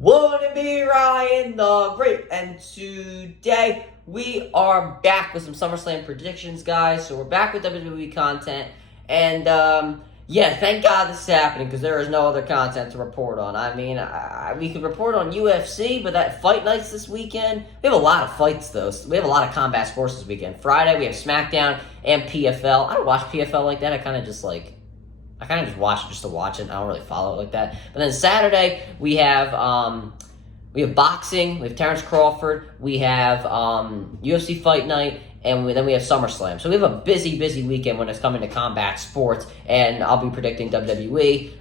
Wouldn't be Ryan the Great, and today we are back with some SummerSlam predictions, guys. So we're back with WWE content, and yeah, thank God this is happening because there is no other content to report on. I mean, we could report on UFC, but that fight nights this weekend, we have a lot of fights though. We have a lot of combat sports this weekend. Friday we have SmackDown and PFL. I don't watch PFL like that. I kind of just watch it just to watch it. I don't really follow it like that. But then Saturday, we have boxing. We have Terrence Crawford. We have UFC Fight Night. And then we have SummerSlam. So we have a busy, busy weekend when it's coming to combat sports. And I'll be predicting WWE.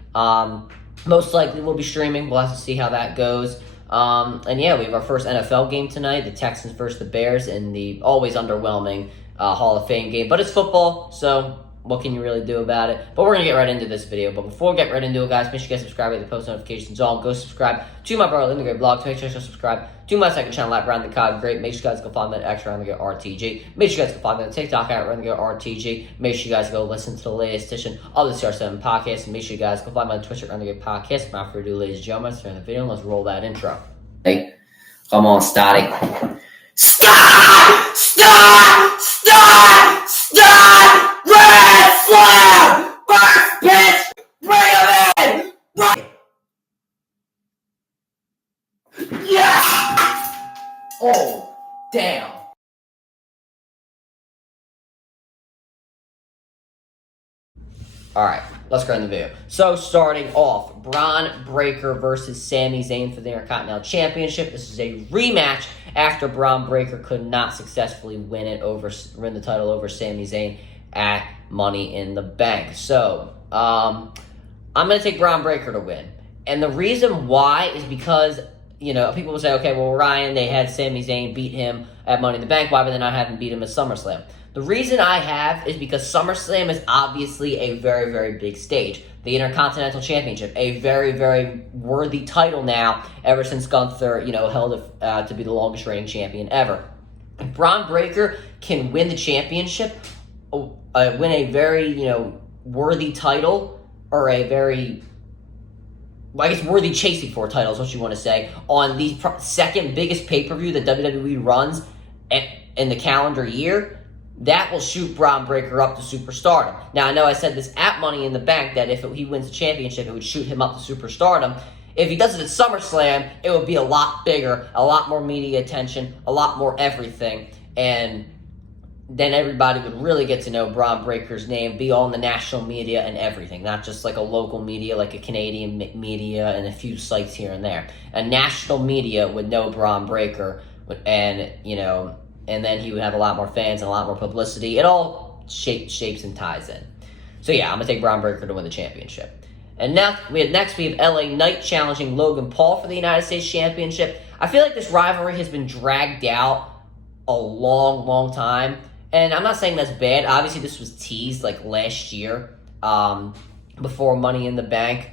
Most likely we'll be streaming. We'll have to see how that goes. And yeah, we have our first NFL game tonight. The Texans versus the Bears in the always underwhelming Hall of Fame game. But it's football, so what can you really do about it? But we're going to get right into this video. But before we get right into it, guys, make sure you guys subscribe, hit the post notifications on. Go subscribe to my brother, Linda Great blog. Make sure you subscribe to my second channel at Around the Cog Great. Make sure you guys go follow me at X Around the Great RTG. Make sure you guys go follow me on TikTok at Around the Great RTG. Make sure you guys go listen to the latest edition of the CR7 podcast. And make sure you guys go follow me on Twitter at Around the Great Podcast. Without further ado, ladies and gentlemen, let's turn the video and let's roll that intro. Hey, come on, Stotty. Stop! Stop! Stop! Stop! Red Slam! First pitch! Bring him in! Yes! Oh, damn. Alright, let's go in the video. So, starting off, Braun Breaker versus Sami Zayn for the Intercontinental Championship. This is a rematch after Braun Breaker could not successfully win the title over Sami Zayn at Money in the Bank. So, I'm going to take Braun Breaker to win. And the reason why is because, people will say, okay, well, Ryan, they had Sami Zayn beat him at Money in the Bank. Why would they not have him beat him at SummerSlam? The reason I have is because SummerSlam is obviously a very, very big stage. The Intercontinental Championship, a very, very worthy title now, ever since Gunther, held it to be the longest reigning champion ever. If Braun Breaker can win the championship, win a very, worthy title, or a very, worthy chasing for a title is what you want to say, on the second biggest pay-per-view that WWE runs in the calendar year, that will shoot Braun Breaker up to superstardom. Now, I know I said this at Money in the Bank, that if he wins the championship, it would shoot him up to superstardom. If he does it at SummerSlam, it would be a lot bigger, a lot more media attention, a lot more everything, and then everybody would really get to know Braun Breaker's name, be all in the national media and everything, not just like a local media, like a Canadian media and a few sites here and there. A national media would know Braun Breaker, and, and then he would have a lot more fans and a lot more publicity. It all shapes and ties in. So yeah, I'm going to take Braun Breaker to win the championship. And next we have LA Knight challenging Logan Paul for the United States Championship. I feel like this rivalry has been dragged out a long, long time. And I'm not saying that's bad. Obviously, this was teased like last year before Money in the Bank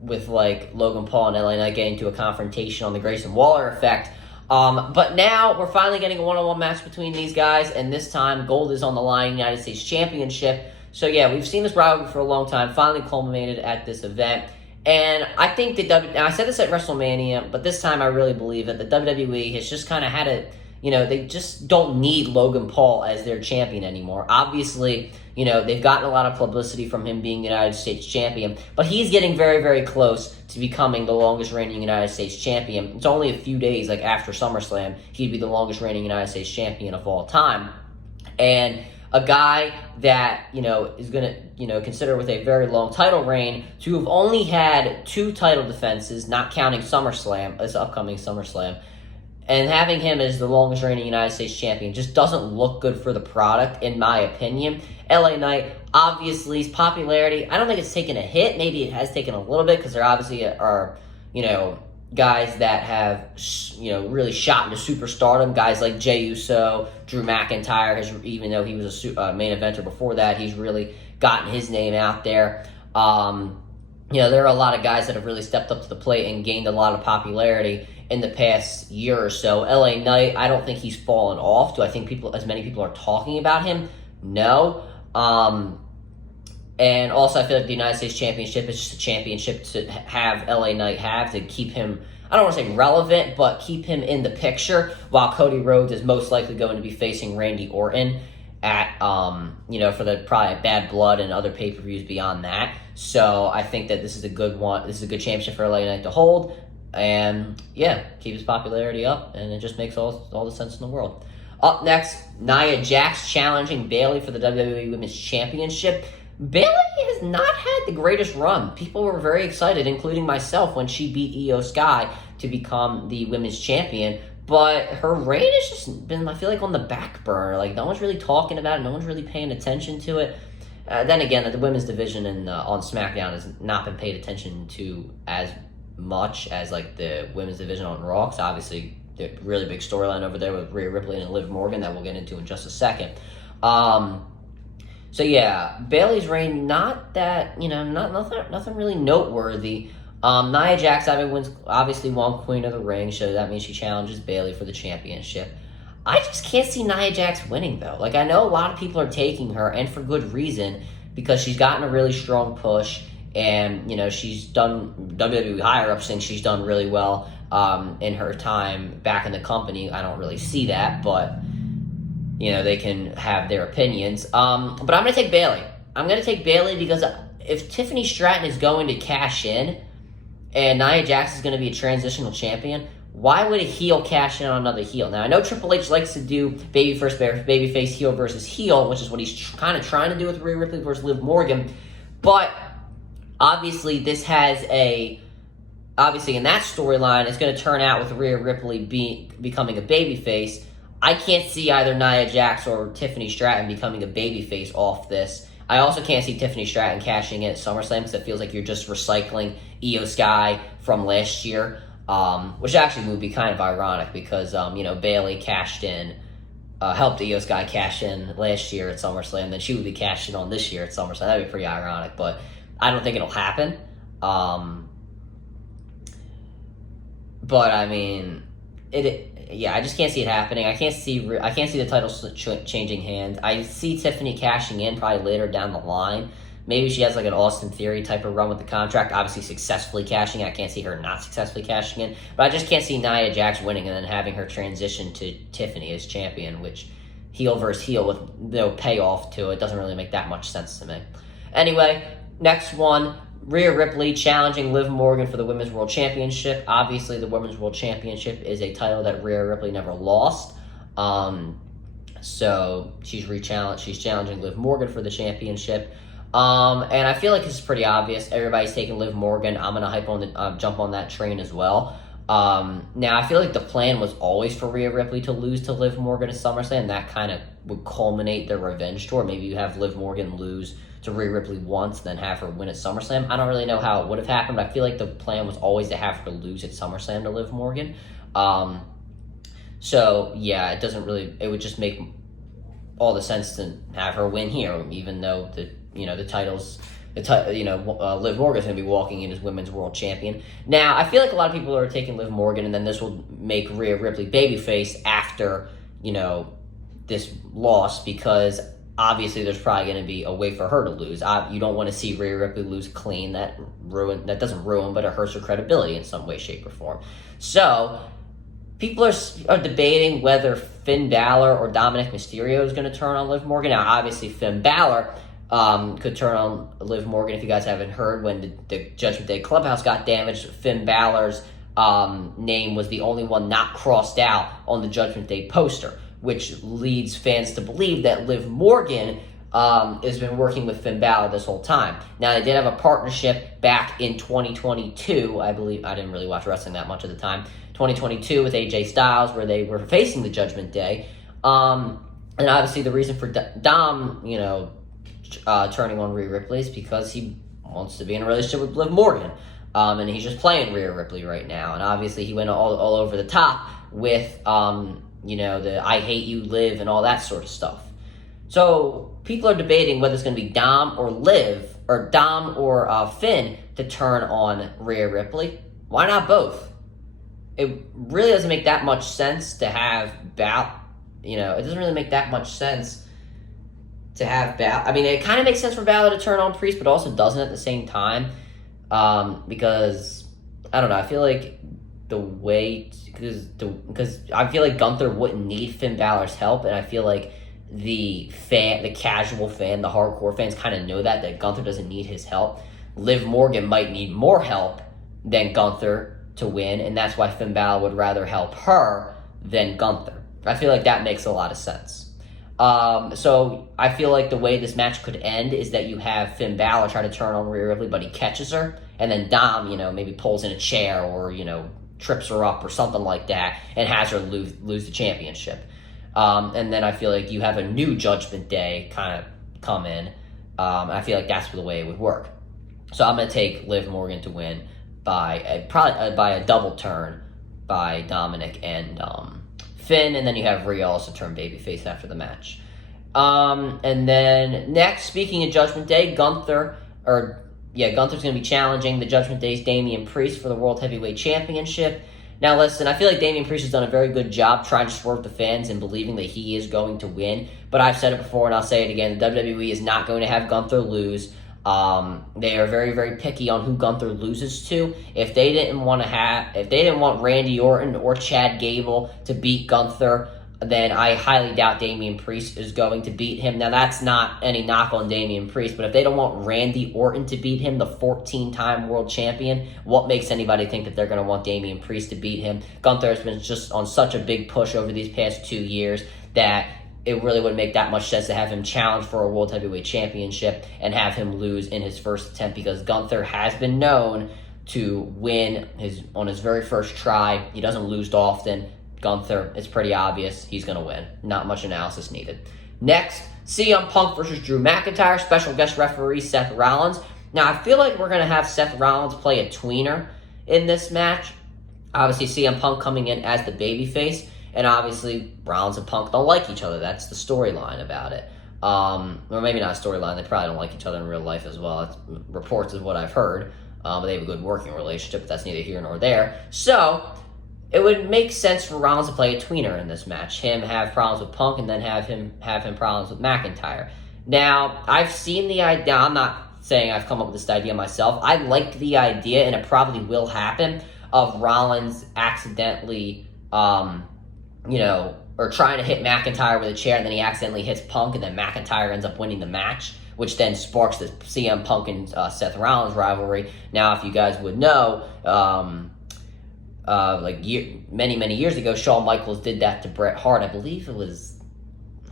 with like Logan Paul and LA Knight getting into a confrontation on the Grayson Waller effect. But now we're finally getting a one-on-one match between these guys, and this time gold is on the line, United States Championship. So yeah, we've seen this rivalry for a long time, finally culminated at this event. And I think I said this at WrestleMania, but this time I really believe that the WWE has just kind of had it. They just don't need Logan Paul as their champion anymore. Obviously, they've gotten a lot of publicity from him being United States champion, but he's getting very, very close to becoming the longest reigning United States champion. It's only a few days after SummerSlam, he'd be the longest reigning United States champion of all time. And a guy that, is going to, consider with a very long title reign to have only had 2 title defenses, not counting SummerSlam, this upcoming SummerSlam, and having him as the longest reigning United States champion just doesn't look good for the product, in my opinion. LA Knight, obviously, his popularity, I don't think it's taken a hit. Maybe it has taken a little bit because there obviously are, guys that have, really shot into superstardom. Guys like Jey Uso, Drew McIntyre, even though he was a main eventer before that, he's really gotten his name out there. There are a lot of guys that have really stepped up to the plate and gained a lot of popularity in the past year or so. LA Knight, I don't think he's fallen off. Do I think as many people are talking about him? No. And also, I feel like the United States Championship is just a championship to have LA Knight have to keep him, I don't want to say relevant, but keep him in the picture, while Cody Rhodes is most likely going to be facing Randy Orton at, for the probably Bad Blood and other pay-per-views beyond that. So I think that this is a good one. This is a good championship for LA Knight to hold. And, yeah, keep his popularity up, and it just makes all the sense in the world. Up next, Nia Jax challenging Bayley for the WWE Women's Championship. Bayley has not had the greatest run. People were very excited, including myself, when she beat Io Sky to become the women's champion. But her reign has just been, I feel like, on the back burner. Like, no one's really talking about it. No one's really paying attention to it. Then again, the women's division on SmackDown has not been paid attention to as much as, like, the women's division on Raw. So obviously, the really big storyline over there with Rhea Ripley and Liv Morgan that we'll get into in just a second. So yeah, Bayley's reign, not that, nothing really noteworthy. Nia Jax obviously won Queen of the Ring, so that means she challenges Bayley for the championship. I just can't see Nia Jax winning, though. Like, I know a lot of people are taking her, and for good reason, because she's gotten a really strong push, and, she's done, WWE higher-ups think she's done really well in her time back in the company. I don't really see that, but they can have their opinions. But I'm going to take Bayley. I'm going to take Bayley because if Tiffany Stratton is going to cash in and Nia Jax is going to be a transitional champion, why would a heel cash in on another heel? Now, I know Triple H likes to do babyface, heel versus heel, which is what he's kind of trying to do with Rhea Ripley versus Liv Morgan. But obviously, obviously in that storyline, it's going to turn out with Rhea Ripley becoming a babyface. I can't see either Nia Jax or Tiffany Stratton becoming a babyface off this. I also can't see Tiffany Stratton cashing in at SummerSlam because it feels like you're just recycling Io Sky from last year, which actually would be kind of ironic because, Bayley cashed in, helped Io Sky cash in last year at SummerSlam, then she would be cashing on this year at SummerSlam. That would be pretty ironic, but I don't think it'll happen. But, I mean, I just can't see it happening. I can't see the titles changing hands. I see Tiffany cashing in probably later down the line. Maybe she has like an Austin Theory type of run with the contract, obviously successfully cashing. I can't see her not successfully cashing in. But I just can't see Nia Jax winning and then having her transition to Tiffany as champion, which heel versus heel with no payoff to it doesn't really make that much sense to me. Anyway, next one. Rhea Ripley challenging Liv Morgan for the Women's World Championship. Obviously, the Women's World Championship is a title that Rhea Ripley never lost. So she's challenging Liv Morgan for the championship. And I feel like this is pretty obvious. Everybody's taking Liv Morgan. I'm gonna jump on that train as well. Now I feel like the plan was always for Rhea Ripley to lose to Liv Morgan at SummerSlam. That kind of would culminate their revenge tour. Maybe you have Liv Morgan lose to Rhea Ripley once, then have her win at SummerSlam. I don't really know how it would have happened, but I feel like the plan was always to have her lose at SummerSlam to Liv Morgan. So yeah, it would just make all the sense to have her win here, even though Liv Morgan's going to be walking in as Women's World Champion. Now, I feel like a lot of people are taking Liv Morgan, and then this will make Rhea Ripley babyface after, this loss, because obviously there's probably going to be a way for her to lose. You don't want to see Rhea Ripley lose clean. That doesn't ruin, but it hurts her credibility in some way, shape, or form. So people are debating whether Finn Balor or Dominic Mysterio is going to turn on Liv Morgan. Now, obviously, Finn Balor could turn on Liv Morgan. If you guys haven't heard, when the Judgment Day Clubhouse got damaged, Finn Balor's name was the only one not crossed out on the Judgment Day poster, which leads fans to believe that Liv Morgan has been working with Finn Balor this whole time. Now, they did have a partnership back in 2022, I believe. I didn't really watch wrestling that much at the time. 2022 with AJ Styles, where they were facing the Judgment Day. And obviously the reason for Dom, turning on Rhea Ripley is because he wants to be in a relationship with Liv Morgan. And he's just playing Rhea Ripley right now. And obviously he went all over the top with, the I hate you, Liv, and all that sort of stuff. So people are debating whether it's going to be Dom or Liv, or Dom or Finn to turn on Rhea Ripley. Why not both? It really doesn't make that much sense to have it doesn't really make that much sense to have Balor. I mean, it kind of makes sense for Balor to turn on Priest, but also doesn't at the same time. Because I don't know. I feel like the way because I feel like Gunther wouldn't need Finn Balor's help, and I feel like the casual fan, the hardcore fans kind of know that Gunther doesn't need his help. Liv Morgan might need more help than Gunther to win, and that's why Finn Balor would rather help her than Gunther. I feel like that makes a lot of sense. So I feel like the way this match could end is that you have Finn Balor try to turn on Rhea Ripley, but he catches her, and then Dom, maybe pulls in a chair or, trips her up or something like that and has her lose the championship. And then I feel like you have a new Judgment Day kind of come in. I feel like that's the way it would work. So I'm going to take Liv Morgan to win by a double turn by Dominic and Finn, and then you have Rhea also turn babyface after the match. And then next, speaking of Judgment Day, Gunther's going to be challenging the Judgment Day's Damian Priest for the World Heavyweight Championship. Now listen, I feel like Damian Priest has done a very good job trying to swerve the fans and believing that he is going to win, but I've said it before and I'll say it again, the WWE is not going to have Gunther lose. They are very, very picky on who Gunther loses to. If they didn't want Randy Orton or Chad Gable to beat Gunther, then I highly doubt Damian Priest is going to beat him. Now, that's not any knock on Damian Priest, but if they don't want Randy Orton to beat him, the 14-time world champion, what makes anybody think that they're going to want Damian Priest to beat him? Gunther has been just on such a big push over these past 2 years that it really wouldn't make that much sense to have him challenge for a World Heavyweight Championship and have him lose in his first attempt, because Gunther has been known to win on his very first try. He doesn't lose often. Gunther, it's pretty obvious he's going to win. Not much analysis needed. Next, CM Punk versus Drew McIntyre, special guest referee Seth Rollins. Now, I feel like we're going to have Seth Rollins play a tweener in this match. Obviously, CM Punk coming in as the babyface. And obviously, Rollins and Punk don't like each other. That's the storyline about it. Or maybe not a storyline. They probably don't like each other in real life as well. It's reports is what I've heard. But they have a good working relationship, but that's neither here nor there. So, it would make sense for Rollins to play a tweener in this match. Him have problems with Punk, and then have him problems with McIntyre. Now, I've seen the idea. I'm not saying I've come up with this idea myself. I like the idea, and it probably will happen, of Rollins accidentally or trying to hit McIntyre with a chair, and then he accidentally hits Punk, and then McIntyre ends up winning the match, which then sparks the CM Punk and Seth Rollins rivalry. Now, if you guys would know, many years ago, Shawn Michaels did that to Bret Hart. I believe it was,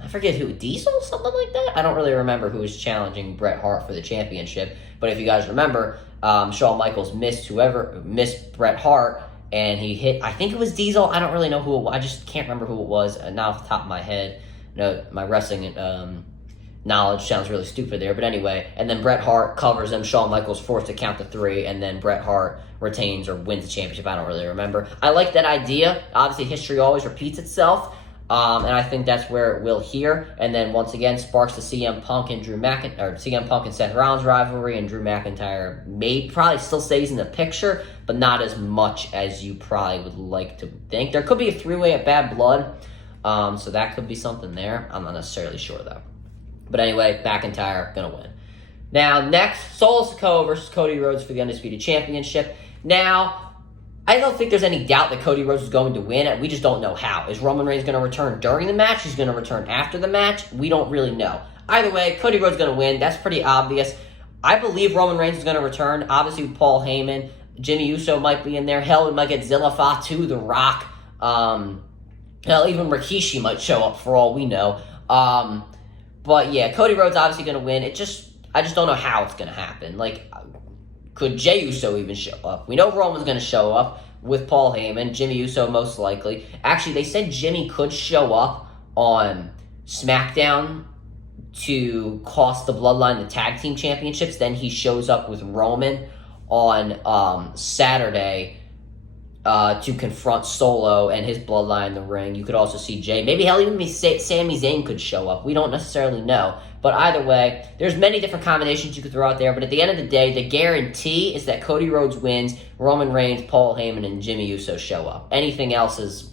I forget who, Diesel, something like that? I don't really remember who was challenging Bret Hart for the championship, but if you guys remember, Shawn Michaels missed Bret Hart, and he hit, I think it was Diesel. I don't really know who it was. I just can't remember who it was. Now off the top of my head, my wrestling knowledge sounds really stupid there. But anyway, and then Bret Hart covers him. Shawn Michaels forced to count to 3, and then Bret Hart retains or wins the championship. I don't really remember. I like that idea. Obviously, history always repeats itself. And I think that's where it will here. And then once again, sparks the CM Punk and CM Punk and Seth Rollins rivalry, and Drew McIntyre probably still stays in the picture, but not as much as you probably would like to think. There could be a 3-way at Bad Blood, so that could be something there. I'm not necessarily sure though. But anyway, McIntyre gonna win. Now next, Solo Sikoa versus Cody Rhodes for the Undisputed Championship. Now, I don't think there's any doubt that Cody Rhodes is going to win. We just don't know how. Is Roman Reigns going to return during the match? He's going to return after the match? We don't really know. Either way, Cody Rhodes is going to win. That's pretty obvious. I believe Roman Reigns is going to return. Obviously, with Paul Heyman. Jimmy Uso might be in there. Hell, we might get Zilla Fatu, The Rock. Hell, even Rikishi might show up for all we know. But yeah, Cody Rhodes obviously going to win. I just don't know how it's going to happen. Could Jey Uso even show up? We know Roman's going to show up with Paul Heyman. Jimmy Uso most likely. Actually, they said Jimmy could show up on SmackDown to cost the Bloodline the tag team championships. Then he shows up with Roman on Saturday to confront Solo and his Bloodline in the ring. You could also see Jey. Maybe hell, even Sami Zayn could show up. We don't necessarily know. But either way, there's many different combinations you could throw out there. But at the end of the day, the guarantee is that Cody Rhodes wins, Roman Reigns, Paul Heyman, and Jimmy Uso show up. Anything else is,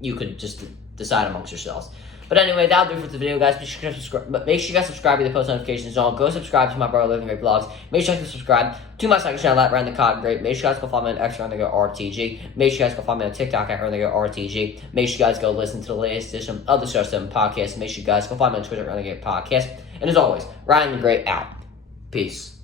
you could just decide amongst yourselves. But anyway, that'll do it for the video, guys. Make sure you guys subscribe to the post notifications on. Go subscribe to my brother Living Great Vlogs. Make sure you guys subscribe to my second channel at Run the Cotton Great. Make sure you guys go follow me on X at RTG. Make sure you guys go follow me on TikTok at RTG. Make sure you guys go listen to the latest edition of the Star 7 podcast. Make sure you guys go follow me on Twitter at Renegade Podcast. And as always, Ryan the Great out. Peace.